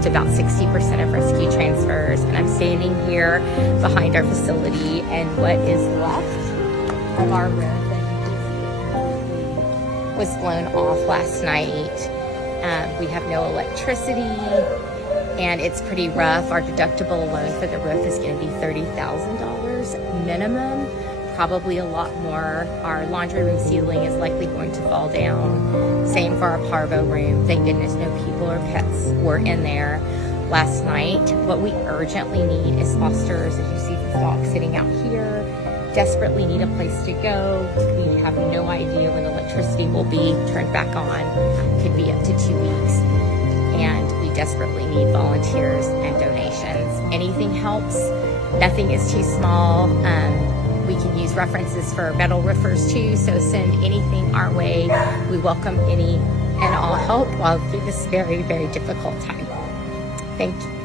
booked about 60% of rescue transfers, and I'm standing here behind our facility, and what is left of our roof was blown off last night. We have no electricity, and it's pretty rough. Our deductible alone for the roof is going to be $30,000 minimum, probably a lot more. Our laundry room ceiling is likely going to fall down. Same for our parvo room. Thank goodness no people or pets were in there last night. What we urgently need is fosters. As you see the dog sitting out here, desperately need a place to go. We have no idea when electricity will be turned back on. Could be up to 2 weeks. And we desperately need volunteers and donations. Anything helps. Nothing is too small. We can use references for metal roofers too, so send anything our way. We welcome any and all help while through this very, very difficult time. Thank you.